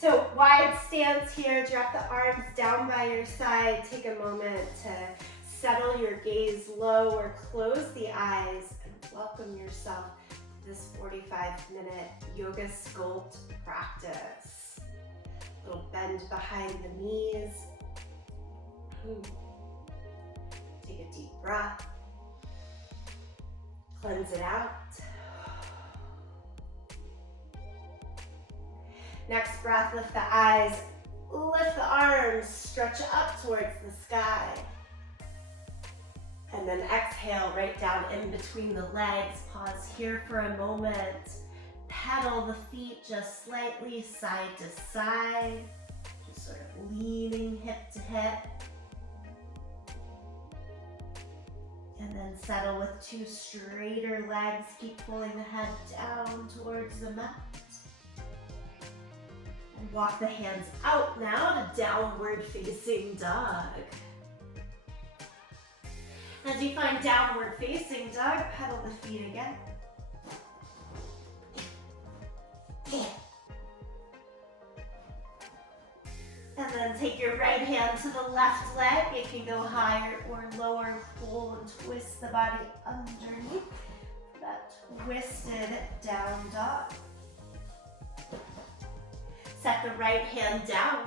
So wide stance here, drop the arms down by your side. Take a moment to settle your gaze low or close the eyes and welcome yourself to this 45-minute yoga sculpt practice. Little bend behind the knees. Take a deep breath. Cleanse it out. Next breath, lift the eyes, lift the arms, stretch up towards the sky. And then exhale right down in between the legs. Pause here for a moment. Pedal the feet just slightly side to side. Just sort of leaning hip to hip. And then settle with two straighter legs. Keep pulling the head down towards the mat. And walk the hands out now to downward facing dog. As you find downward facing dog, pedal the feet again. And then take your right hand to the left leg. It can go higher or lower. Pull and twist the body underneath that twisted down dog. Set the right hand down.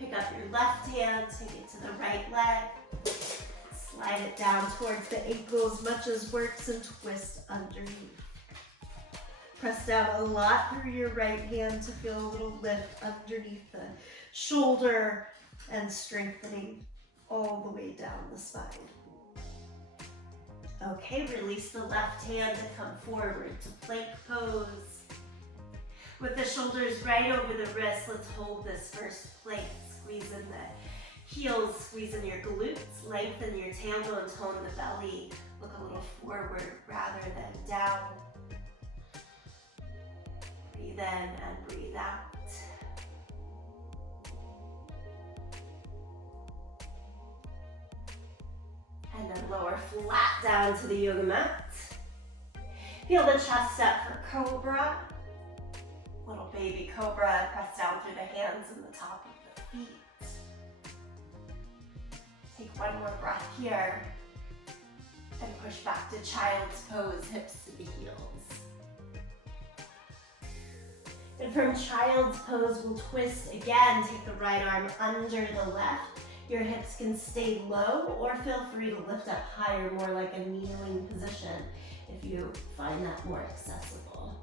Pick up your left hand, take it to the right leg. Slide it down towards the ankle as much as works and twist underneath. Press down a lot through your right hand to feel a little lift underneath the shoulder and strengthening all the way down the spine. Okay, release the left hand to come forward to plank pose. With the shoulders right over the wrists, let's hold this first plank. Squeeze in the heels, squeeze in your glutes, lengthen your tailbone, tone the belly. Look a little forward rather than down. Breathe in and breathe out. And then lower flat down to the yoga mat. Feel the chest up for cobra. Little baby cobra, press down through the hands and the top of the feet. Take one more breath here. And push back to child's pose, hips to the heels. And from child's pose, we'll twist again. Take the right arm under the left. Your hips can stay low or feel free to lift up higher, more like a kneeling position if you find that more accessible.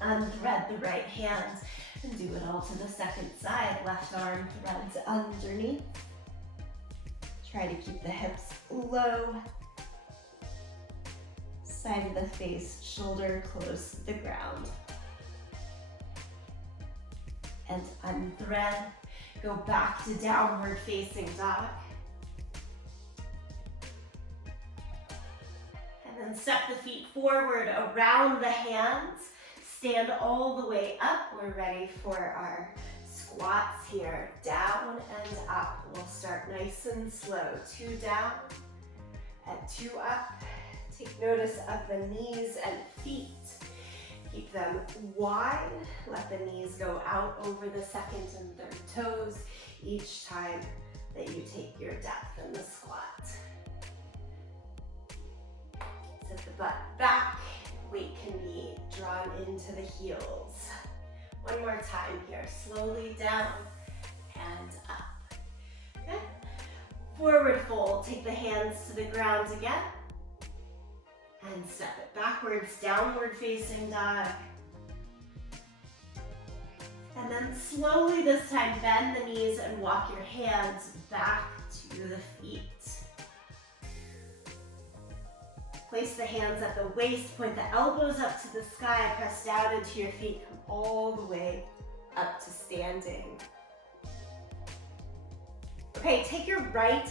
Unthread the right hand and do it all to the second side. Left arm threads underneath. Try to keep the hips low. Side of the face, shoulder close to the ground. And unthread. Go back to downward facing dog. And then step the feet forward around the hands. Stand all the way up. We're ready for our squats here. Down and up. We'll start nice and slow. 2 down and 2 up. Take notice of the knees and feet. Keep them wide. Let the knees go out over the second and third toes each time that you take your depth in the squat. Sit the butt back. Weight can be drawn into the heels. One more time here. Slowly down and up. Okay. Forward fold. Take the hands to the ground again. And step it backwards, downward facing dog. And then slowly this time bend the knees and walk your hands back to the feet. Place the hands at the waist, point the elbows up to the sky, press down into your feet, come all the way up to standing. Okay, take your right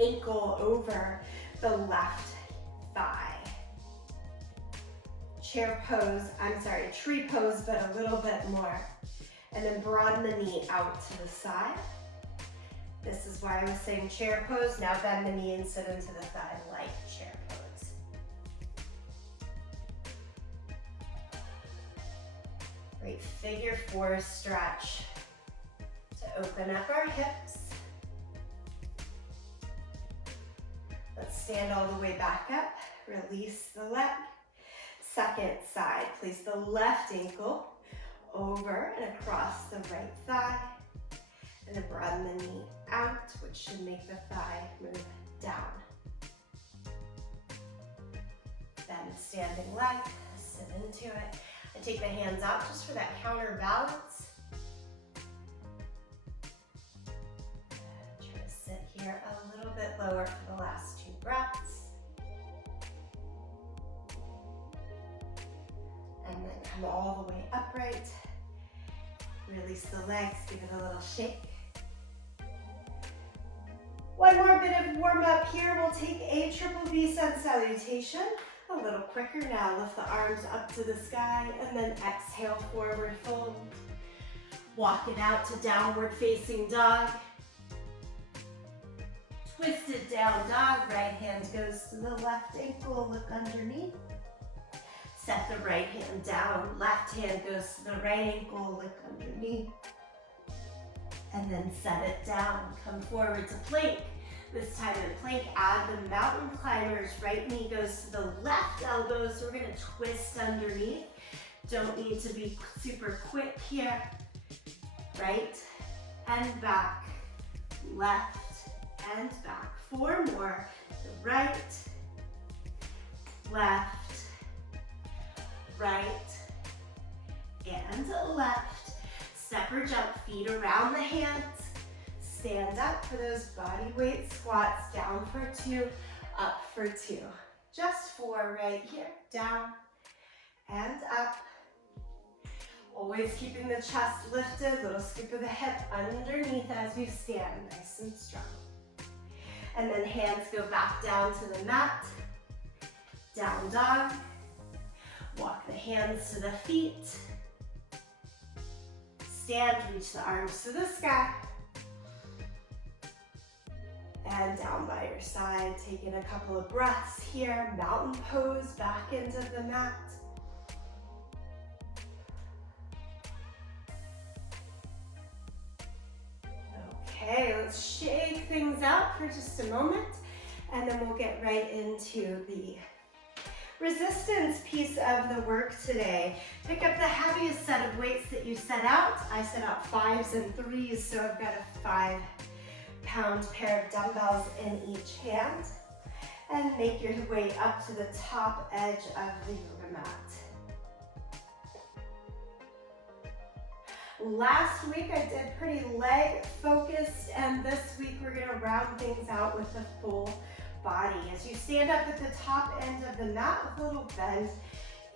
ankle over the left thigh. Tree pose, but a little bit more. And then broaden the knee out to the side. This is why I was saying chair pose. Now bend the knee and sit into the thigh like chair pose. Great figure four stretch to open up our hips. Let's stand all the way back up. Release the leg. Second side, place the left ankle over and across the right thigh. And then broaden the knee out, which should make the thigh move down. Then standing leg, sit into it. And take the hands out just for that counterbalance. Try to sit here a little bit lower for the last two breaths. And then come all the way upright. Release the legs, give it a little shake. One more bit of warm up here. We'll take a triple V sun salutation. A little quicker now. Lift the arms up to the sky and then exhale, forward fold. Walk it out to downward facing dog. Twisted down dog. Right hand goes to the left ankle. Look underneath. Set the right hand down. Left hand goes to the right ankle. Look underneath. And then set it down. Come forward to plank. This time in plank, add the mountain climbers. Right knee goes to the left elbow, so we're gonna twist underneath. Don't need to be super quick here. Right and back, left and back. Four more. The right, left, right, and left. Step or jump, feet around the hands. Stand up for those body weight squats. Down for two, up for two. Just four right here. Down and up. Always keeping the chest lifted. Little scoop of the hip underneath as you stand. Nice and strong. And then hands go back down to the mat. Down dog. Walk the hands to the feet. Stand, reach the arms to the sky. And down by your side, taking a couple of breaths here. Mountain pose, back into the mat. Okay, let's shake things out for just a moment, and then we'll get right into the resistance piece of the work today. Pick up the heaviest set of weights that you set out. I set out 5s and 3s, so I've got a 5-pound pair of dumbbells in each hand. And make your way up to the top edge of the yoga mat. Last week I did pretty leg focused, and this week we're gonna round things out with the full body. As you stand up at the top end of the mat with a little bend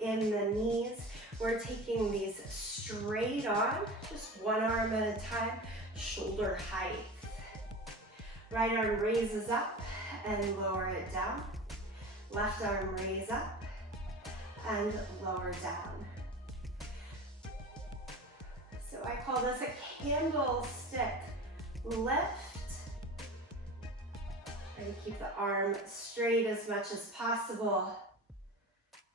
in the knees, we're taking these straight on, just one arm at a time, shoulder height. Right arm raises up and lower it down. Left arm raise up and lower down. So I call this a candlestick lift. Try to keep the arm straight as much as possible.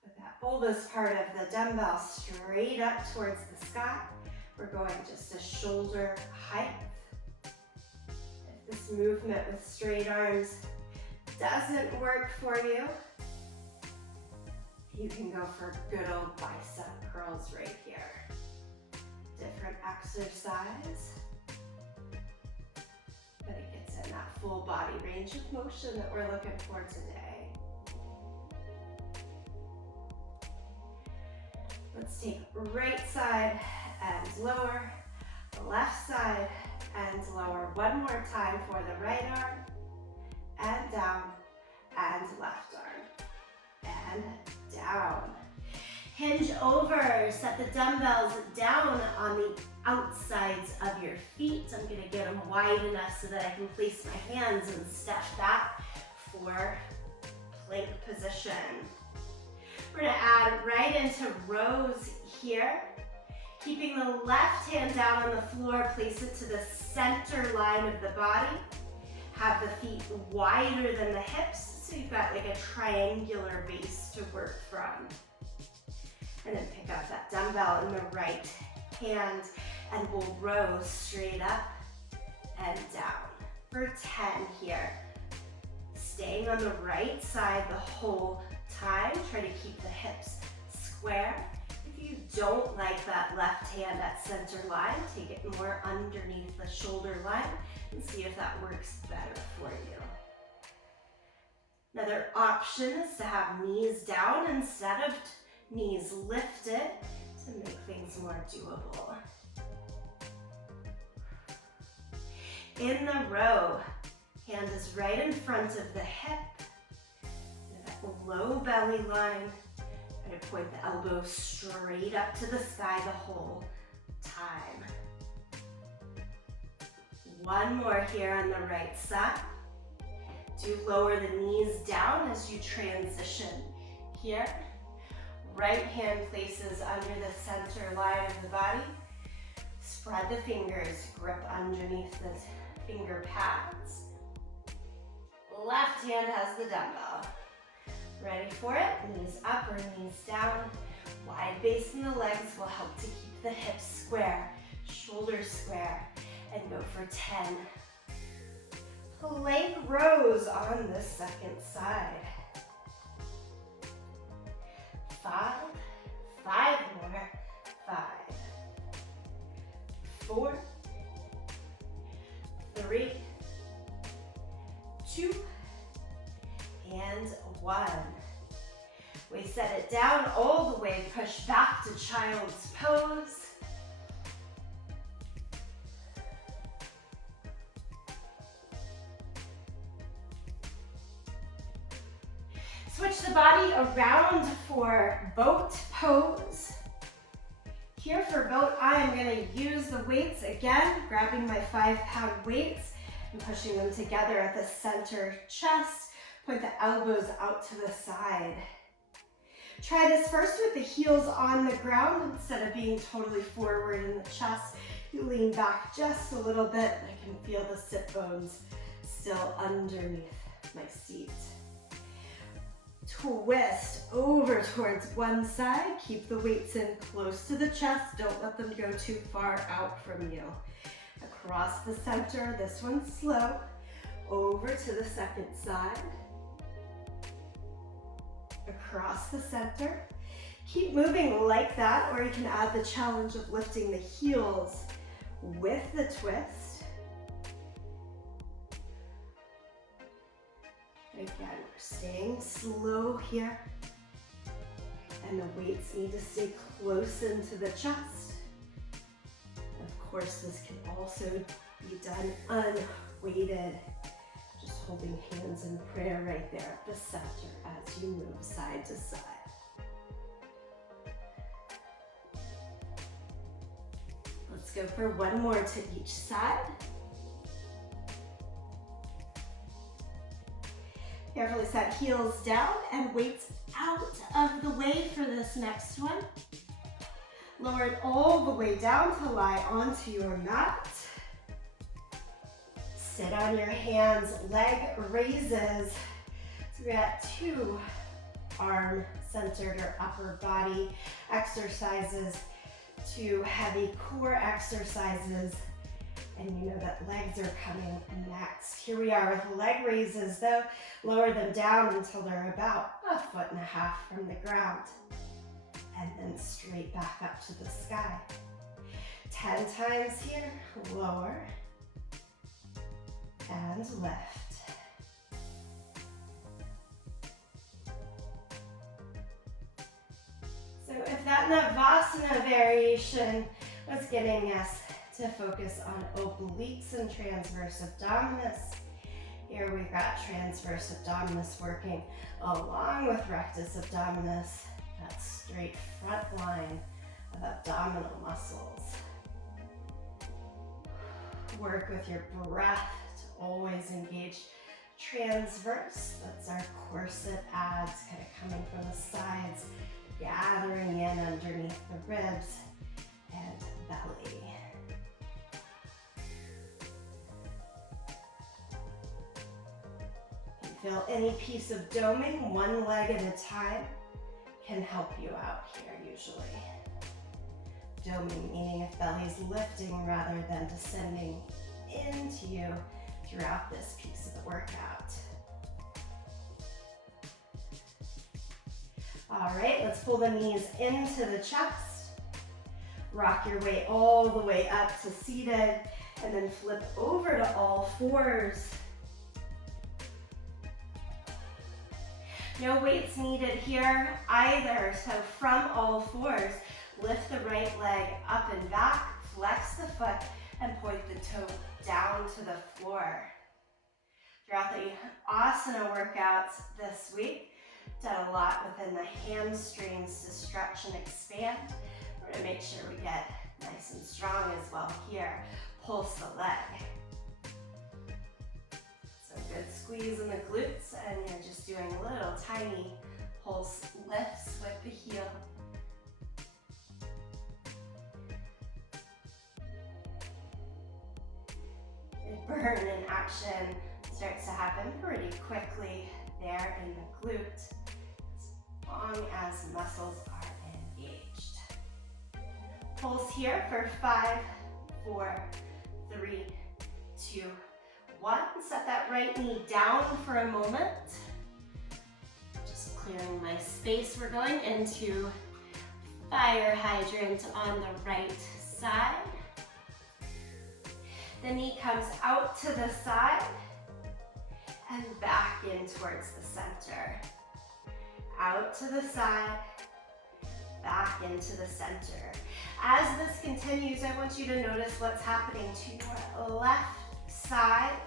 With that bulbous part of the dumbbell straight up towards the sky. We're going just a shoulder height. If this movement with straight arms doesn't work for you, you can go for good old bicep curls right here. Different exercise, but it gets in that full body range of motion that we're looking for today. Let's take right side and lower, left side and lower. One more time for the right arm, and down, and left arm, and down. Hinge over, set the dumbbells down on the outsides of your feet. I'm gonna get them wide enough so that I can place my hands and step back for plank position. We're gonna add right into rows here. Keeping the left hand down on the floor, place it to the center line of the body. Have the feet wider than the hips, so you've got like a triangular base to work from. And then pick up that dumbbell in the right hand and we'll row straight up and down for 10 here. Staying on the right side the whole time. Try to keep the hips square. If you don't like that left hand at center line, take it more underneath the shoulder line and see if that works better for you. Another option is to have knees down instead of knees lifted to make things more doable. In the row, hand is right in front of the hip. That low belly line. Try to point the elbow straight up to the sky the whole time. One more here on the right side. Do lower the knees down as you transition here. Right hand places under the center line of the body. Spread the fingers, grip underneath the finger pads. Left hand has the dumbbell. Ready for it? Knees up or knees down. Wide base in the legs will help to keep the hips square, shoulders square, and go for 10. Plank rows on the second side. 5 more, 5, 4, 3, 2, and 1. We set it down all the way, push back to child's pose. Switch the body around for boat pose. Here for boat, I am going to use the weights again, grabbing my 5-pound weights and pushing them together at the center chest. Point the elbows out to the side. Try this first with the heels on the ground instead of being totally forward in the chest. You lean back just a little bit. I can feel the sit bones still underneath my seat. Twist over towards one side. Keep the weights in close to the chest. Don't let them go too far out from you. Across the center, this one's slow. Over to the second side. Across the center. Keep moving like that, or you can add the challenge of lifting the heels with the twist. Again, we're staying slow here. And the weights need to stay close into the chest. Of course, this can also be done unweighted. Just holding hands in prayer right there at the center as you move side to side. Let's go for one more to each side. Carefully set heels down and weights out of the way for this next one. Lower it all the way down to lie onto your mat. Sit on your hands, leg raises. So we got 2 arm-centered or upper body exercises, 2 heavy core exercises, and you know that legs are coming next. Here we are with leg raises though. Lower them down until they're about 1.5 feet from the ground. And then straight back up to the sky. 10 times here, lower and lift. So if that Navasana variation was getting us to focus on obliques and transverse abdominis, here we've got transverse abdominis working along with rectus abdominis, that straight front line of abdominal muscles. Work with your breath to always engage transverse. That's our corset abs kind of coming from the sides, gathering in underneath the ribs and belly. Feel any piece of doming, one leg at a time, can help you out here usually. Doming, meaning if belly's lifting rather than descending into you throughout this piece of the workout. All right, let's pull the knees into the chest. Rock your way all the way up to seated, and then flip over to all fours. No weights needed here either, so from all fours, lift the right leg up and back, flex the foot, and point the toe down to the floor. Throughout the asana workouts this week, done a lot within the hamstrings to stretch and expand. We're gonna make sure we get nice and strong as well here. Pulse the leg. So good squeeze in the glutes, and you're just doing little tiny pulse lifts with the heel. The burn in action starts to happen pretty quickly there in the glute, as long as muscles are engaged. Pulse here for 5, 4, 3, 2, 1. Set that right knee down for a moment. Just clearing my space. We're going into fire hydrant on the right side. The knee comes out to the side and back in towards the center. Out to the side, back into the center. As this continues, I want you to notice what's happening to your left side.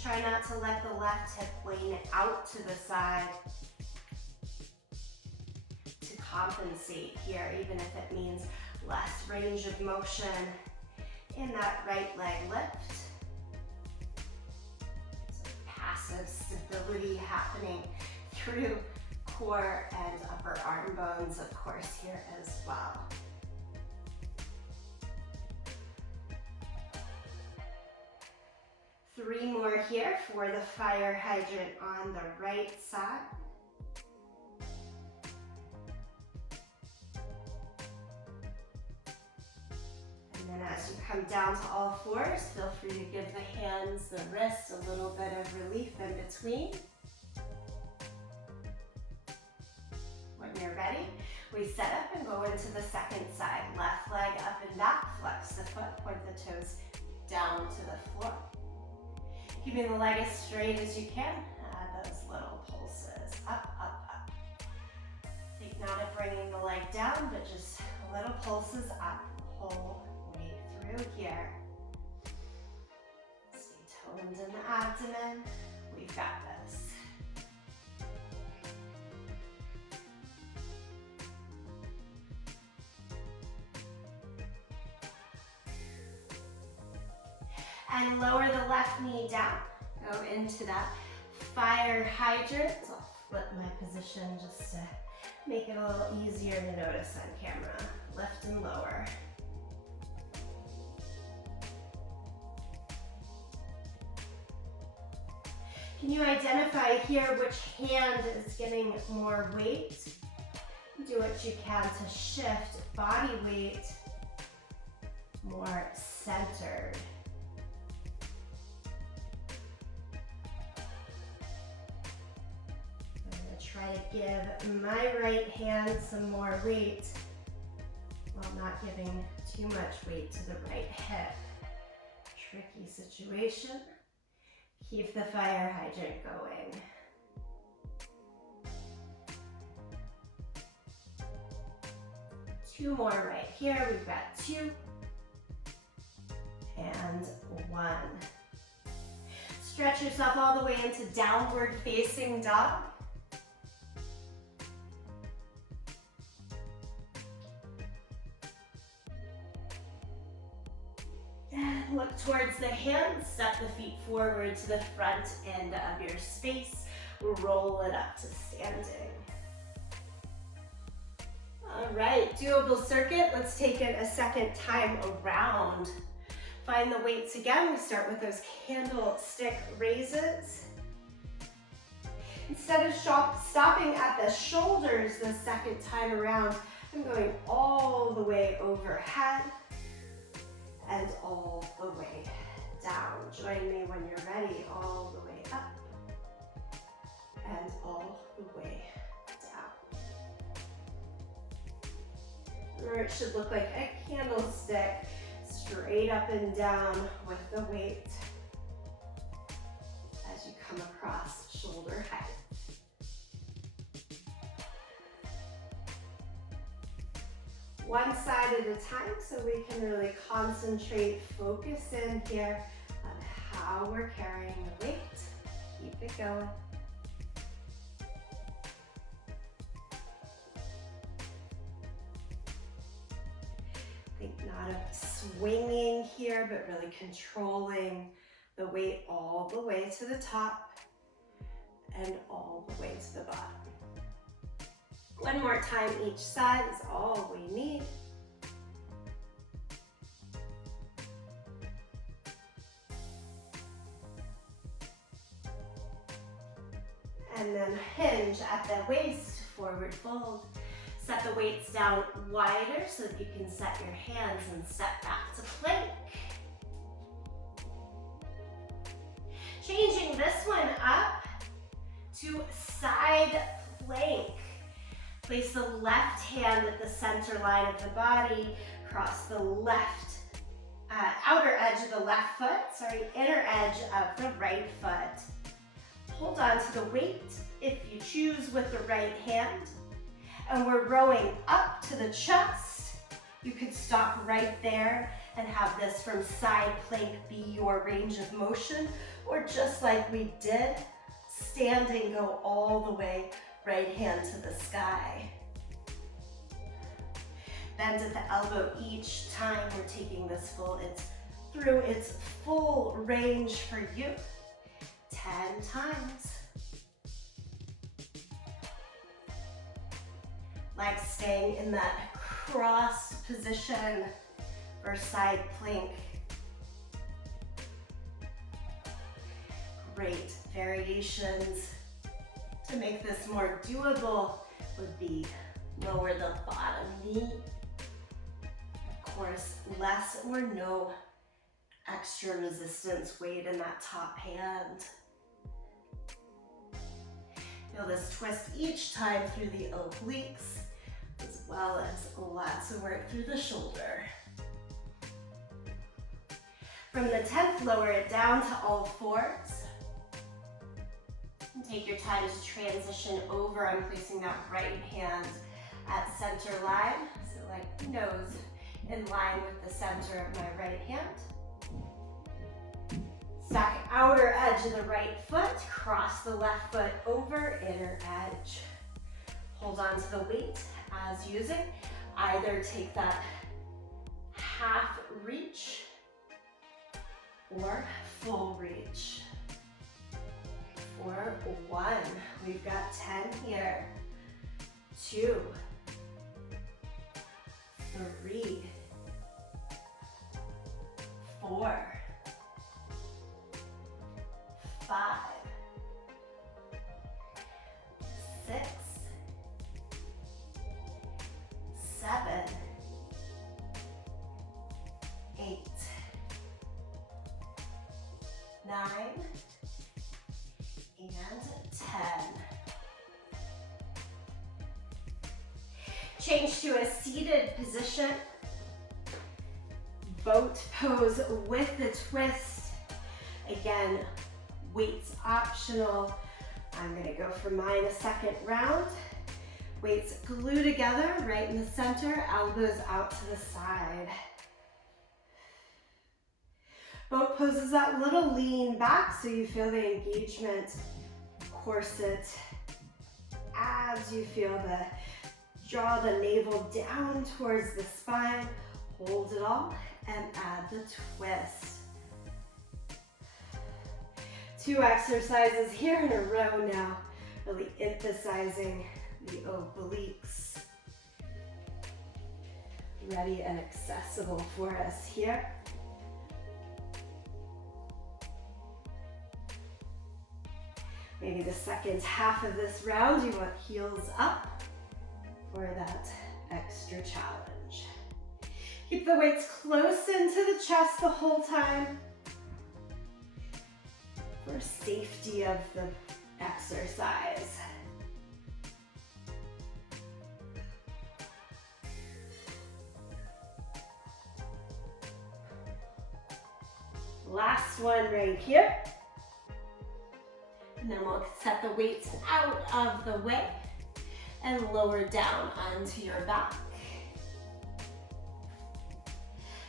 Try not to let the left hip lean out to the side to compensate here, even if it means less range of motion in that right leg lift. So passive stability happening through core and upper arm bones, of course, here as well. Three more here for the fire hydrant on the right side. And then as you come down to all fours, feel free to give the hands, the wrists a little bit of relief in between. When you're ready, we set up and go into the second side. Left leg up and back, flex the foot, point the toes down to the floor. Keeping the leg as straight as you can. Add those little pulses. Up, up, up. Think not of bringing the leg down, but just little pulses up the whole way through here. Stay toned in the abdomen. We've got this. And lower the left knee down. Go into that fire hydrant. So I'll flip my position just to make it a little easier to notice on camera. Lift and lower. Can you identify here which hand is getting more weight? Do what you can to shift body weight more centered. Try to give my right hand some more weight while not giving too much weight to the right hip. Tricky situation. Keep the fire hydrant going. Two more right here. We've got 2 and 1. Stretch yourself all the way into downward facing dog. Look towards the hands, step the feet forward to the front end of your space. Roll it up to standing. All right, doable circuit. Let's take it a second time around. Find the weights again. We start with those candlestick raises. Instead of stopping at the shoulders the second time around, I'm going all the way overhead and all the way down. Join me when you're ready, all the way up and all the way down. Or it should look like a candlestick, straight up and down with the weight as you come across shoulder height. One side at a time so we can really concentrate, focus in here on how we're carrying the weight. Keep it going. Think not of swinging here, but really controlling the weight all the way to the top and all the way to the bottom. One more time each side is all we need. And then hinge at the waist, forward fold. Set the weights down wider so that you can set your hands and step back to plank. Changing this one up to side plank. Place the left hand at the center line of the body, cross the left outer edge of the left foot, inner edge of the right foot. Hold on to the weight if you choose with the right hand. And we're rowing up to the chest. You could stop right there and have this from side plank be your range of motion, or just like we did, standing, go all the way right hand to the sky. Bend at the elbow each time we're taking this through its full range for you. 10 times. Legs staying in that crossed position for side plank. Great variations. To make this more doable would be lower the bottom knee. Of course, less or no extra resistance weight in that top hand. Feel this twist each time through the obliques, as well as lots of work through the shoulder. From the 10th, lower it down to all fours. And take your time to transition over. I'm placing that right hand at center line, so like nose in line with the center of my right hand. Stack outer edge of the right foot, cross the left foot over, inner edge. Hold on to the weight as using. Either take that half reach or full reach. For 1, we've got 10 here. 2, 3, 4, 5, 6, 7, 8, 9, and 10. Change to a seated position. Boat pose with the twist. Again, weights optional. I'm gonna go for mine a second round. Weights glue together right in the center, elbows out to the side. Boat pose is that little lean back so you feel the engagement corset as you feel draw the navel down towards the spine, hold it all, and add the twist. 2 exercises here in a row now, really emphasizing the obliques. Ready and accessible for us here. Maybe the second half of this round, you want heels up for that extra challenge. Keep the weights close into the chest the whole time for safety of the exercise. Last one right here. And then we'll set the weights out of the way and lower down onto your back.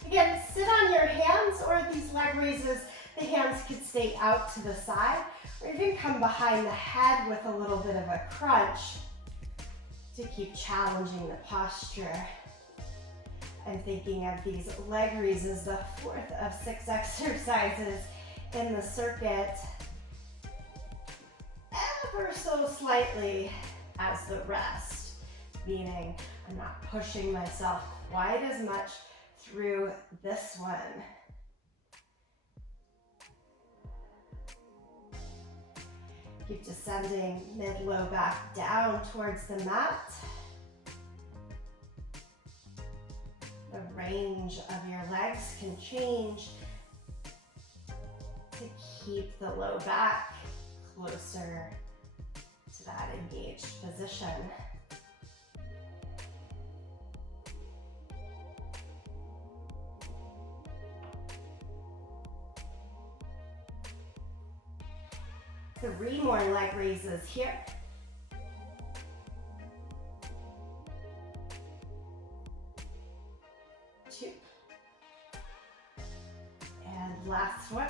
Again, sit on your hands, or these leg raises, the hands could stay out to the side, or even come behind the head with a little bit of a crunch to keep challenging the posture. I'm thinking of these leg raises, the fourth of 6 exercises in the circuit, ever so slightly as the rest, meaning I'm not pushing myself quite as much through this one. Keep descending mid-low back down towards the mat. The range of your legs can change to keep the low back closer to that engaged position. Three more leg raises here. Two. And last one.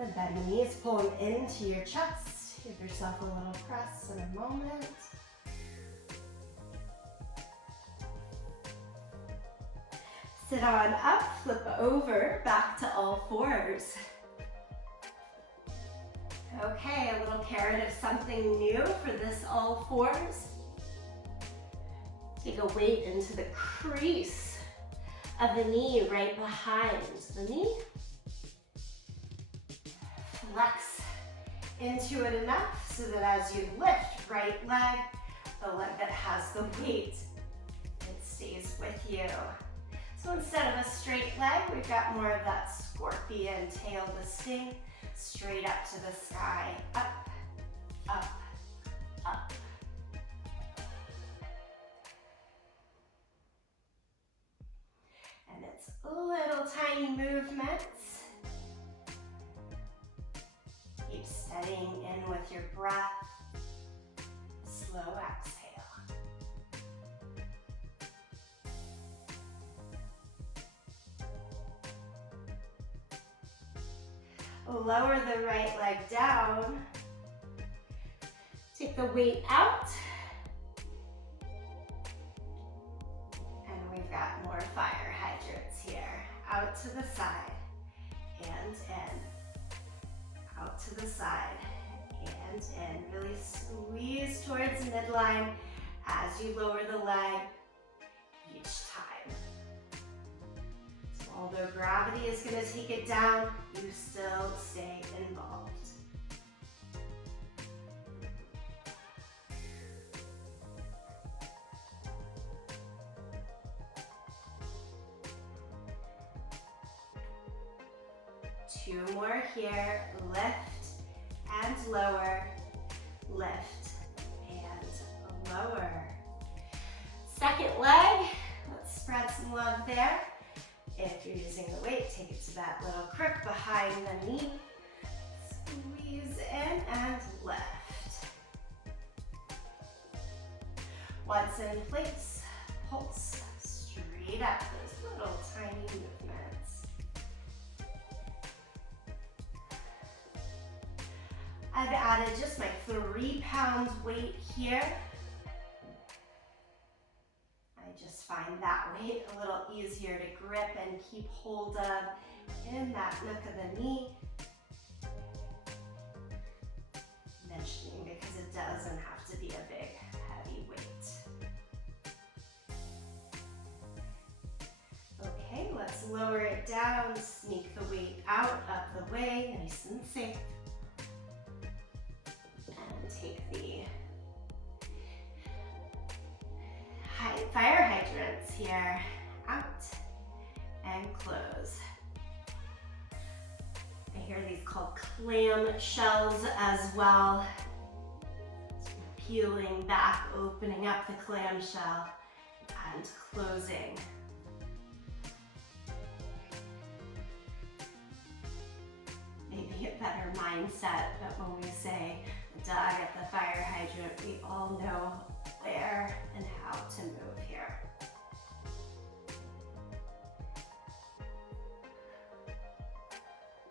And bend the knees, pull them into your chest. Give yourself a little press in a moment. Sit on up, flip over, back to all fours. Okay, a little carrot of something new for this all fours. Take a weight into the crease of the knee right behind the knee. Flex into it enough so that as you lift right leg, the leg that has the weight, it stays with you. So instead of a straight leg, we've got more of that scorpion tail to sting. Straight up to the sky, up, up, up. And it's little tiny movements. Keep steadying in with your breath. Slow exhale. Lower the right leg down. Take the weight out. And we've got more fire hydrants here. Out to the side and in. Out to the side and in. Really squeeze towards midline as you lower the leg each time. Although gravity is going to take it down, you still stay involved. Two more here. Lift and lower. Lift and lower. Second leg. Let's spread some love there. If you're using the weight, take it to that little crook behind the knee. Squeeze in and lift. Once in place, pulse straight up, those little tiny movements. I've added just my 3-pound weight here. Find that weight a little easier to grip and keep hold of in that nook of the knee. Mentioning because it doesn't have to be a big, heavy weight. Okay, let's lower it down, sneak the weight out, up the way, nice and safe. And take the fire hydrants here out and close. I hear these called clam shells as well. So peeling back, opening up the clam shell and closing. Maybe a better mindset, but when we say dog at the fire hydrant, we all know where and how to move here.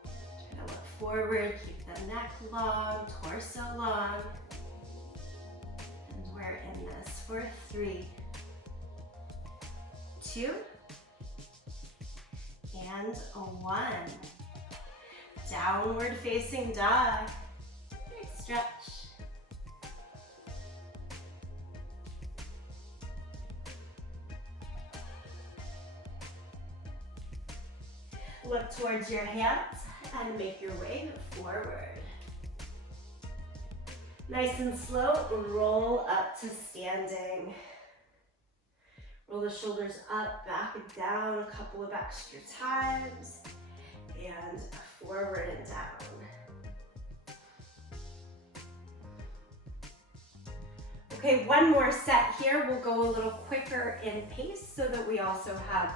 Try to look forward, keep the neck long, torso long. And we're in this for 3, 2, and 1. Downward facing dog. Nice stretch. Look towards your hands and make your way forward. Nice and slow, roll up to standing. Roll the shoulders up, back and down a couple of extra times. And forward and down. Okay, one more set here. We'll go a little quicker in pace so that we also have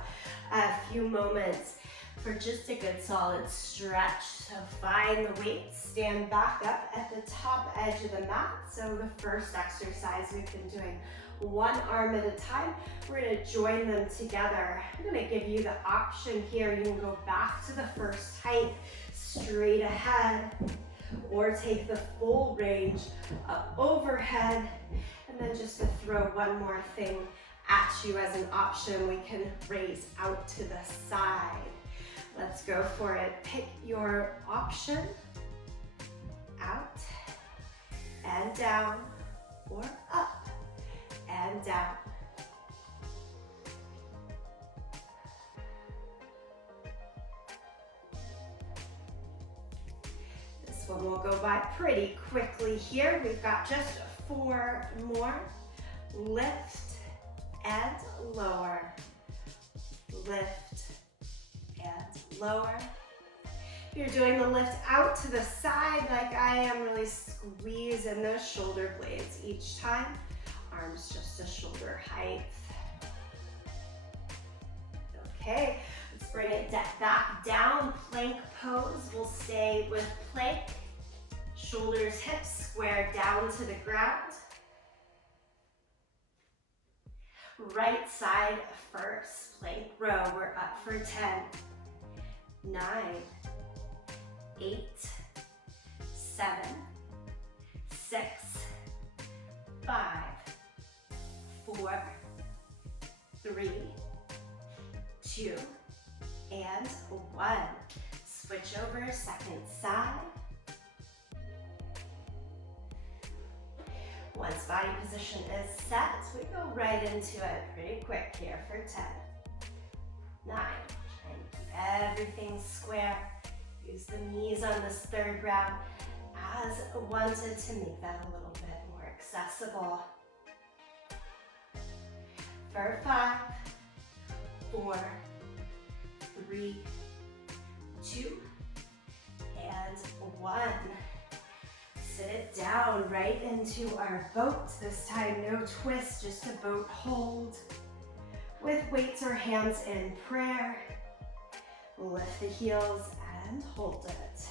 a few moments for just a good solid stretch. So find the weights, stand back up at the top edge of the mat. So the first exercise we've been doing one arm at a time. We're going to join them together. I'm going to give you the option here. You can go back to the first height, straight ahead, or take the full range up overhead. And then just to throw one more thing at you as an option, we can raise out to the side. Let's go for it. Pick your option. Out and down, or up and down. This one will go by pretty quickly here. We've got just 4 more. Lift and lower. Lift and lower. If you're doing the lift out to the side like I am, really squeeze in those shoulder blades each time. Arms just to shoulder height. Okay, let's bring it back down. Plank pose. We'll stay with plank. Shoulders, hips square down to the ground. Right side first. Plank row. We're up for 10, 9, 8, 7, 6, 5, 4, 3, 2, and 1. Switch over, second side. Once body position is set, we go right into it pretty quick here for 10, 9, and keep everything square. Use the knees on this third round as wanted to make that a little bit more accessible. For 5, 4, 3, 2, and 1. Sit it down right into our boat. This time, no twist, just a boat hold. With weights or hands in prayer. Lift the heels and hold it.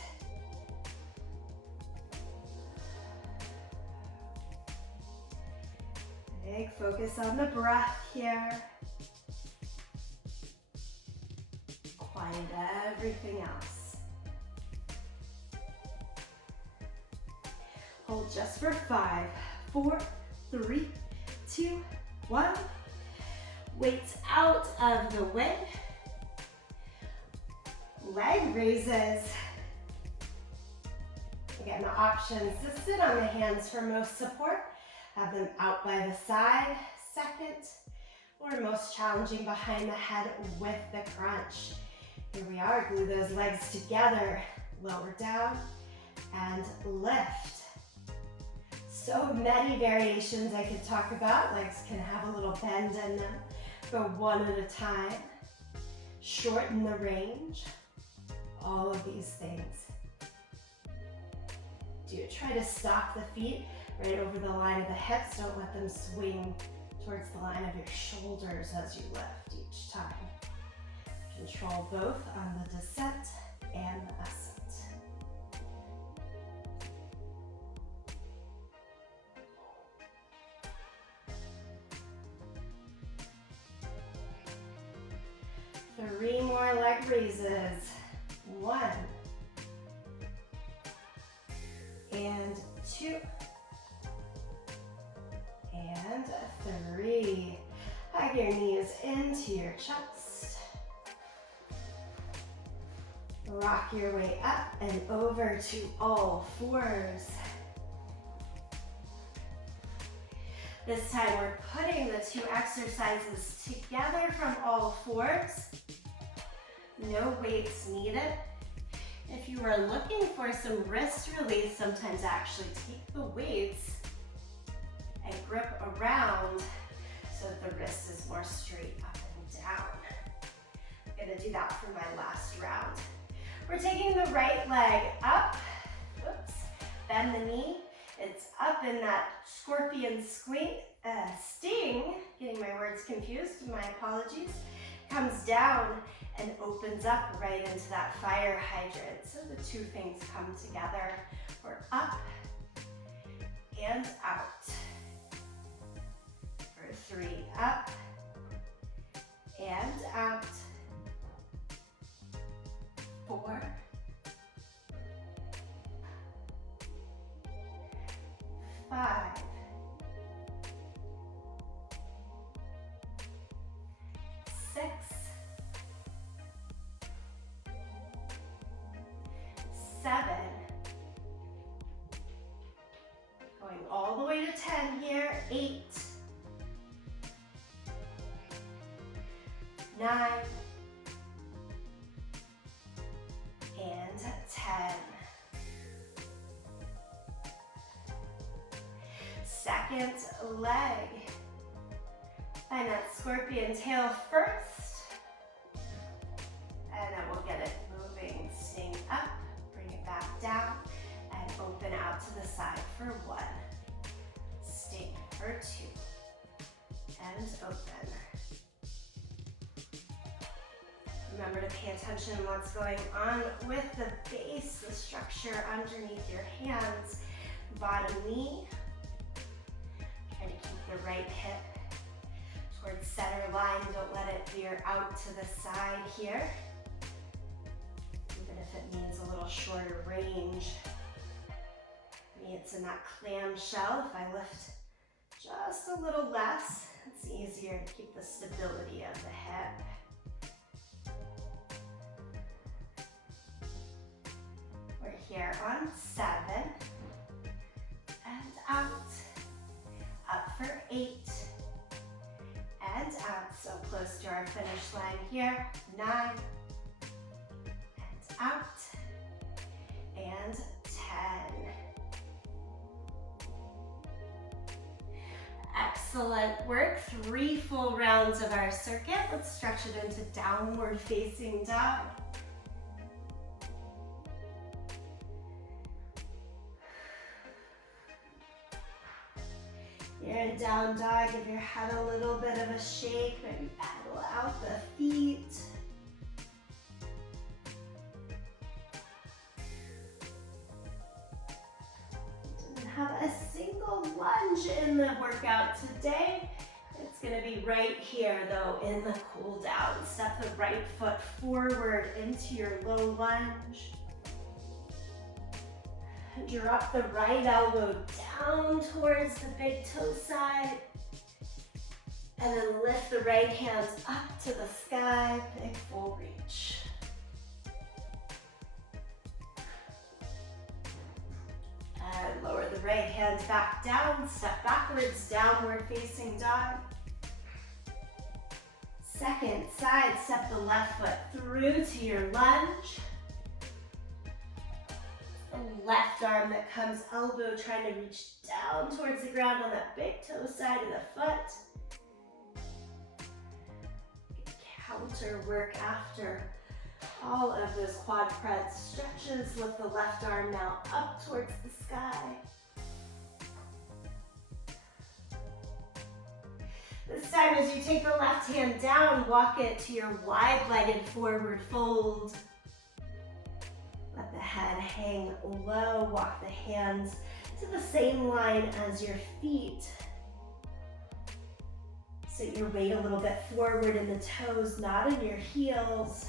Big focus on the breath here. Quiet everything else. Hold just for 5, 4, 3, 2, 1. Weights out of the way. Leg raises. Again, the options to sit on the hands for most support. Have them out by the side, second, or most challenging behind the head with the crunch. Here we are, glue those legs together. Lower down and lift. So many variations I could talk about. Legs can have a little bend in them. Go one at a time. Shorten the range. All of these things. Try to stop the feet right over the line of the hips. Don't let them swing towards the line of your shoulders as you lift each time. Control both on the descent and the ascent. Three more leg raises. 1 and 2 and 3. Hug your knees into your chest. Rock your way up and over to all fours. This time we're putting the two exercises together from all fours. No weights needed. If you are looking for some wrist release, sometimes actually take the weights and grip around so that the wrist is more straight up and down. I'm gonna do that for my last round. We're taking the right leg up. Oops. Bend the knee. It's up in that scorpion sting. Getting my words confused, my apologies. Comes down and opens up right into that fire hydrant. So the two things come together. We're up and out. For 3, up and out. 4, 5, 6, 7, going all the way to 10 here, 8, 9, and 10. Second leg. Find that scorpion tail first. And then we'll get it moving. Sting up, bring it back down, and open out to the side for 1. Sting for 2. And open. Remember to pay attention to what's going on with the base, the structure underneath your hands. Bottom knee. Try to keep the right hip towards center line. Don't let it veer out to the side here. Even if it means a little shorter range. For me, it's in that clamshell. If I lift just a little less, it's easier to keep the stability of the hip. We're here on 7, and out, up for 8, and out, so close to our finish line here, 9, and out, and 10. Excellent work, 3 full rounds of our circuit. Let's stretch it into downward facing dog. You're in down dog, give your head a little bit of a shake, maybe pedal out the feet. Didn't have a single lunge in the workout today. It's gonna be right here though in the cool down. Step the right foot forward into your low lunge. Drop the right elbow down towards the big toe side. And then lift the right hand up to the sky, big full reach. And lower the right hand back down, step backwards, downward facing dog. Second side, step the left foot through to your lunge. left arm that comes elbow, trying to reach down towards the ground on that big toe side of the foot. Counter work after all of those quad press stretches with the left arm now up towards the sky. This time, as you take the left hand down, walk it to your wide-legged forward fold. Let the head hang low, walk the hands to the same line as your feet. Sit your weight a little bit forward in the toes, not in your heels.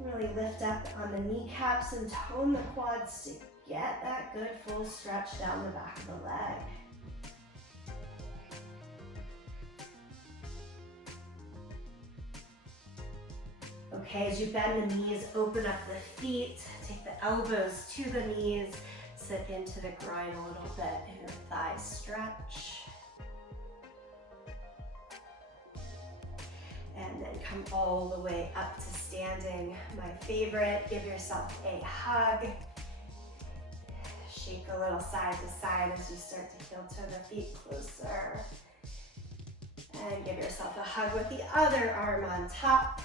Really lift up on the kneecaps and tone the quads to get that good full stretch down the back of the leg. Okay, as you bend the knees, open up the feet, take the elbows to the knees, sit into the groin a little bit, inner thigh stretch. And then come all the way up to standing. My favorite, give yourself a hug. Shake a little side to side as you start to heel toe the feet closer. And give yourself a hug with the other arm on top.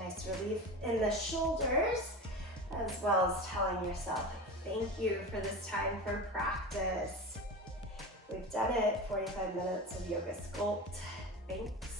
Nice relief in the shoulders, as well as telling yourself, thank you for this time for practice. We've done it, 45 minutes of yoga sculpt. Thanks.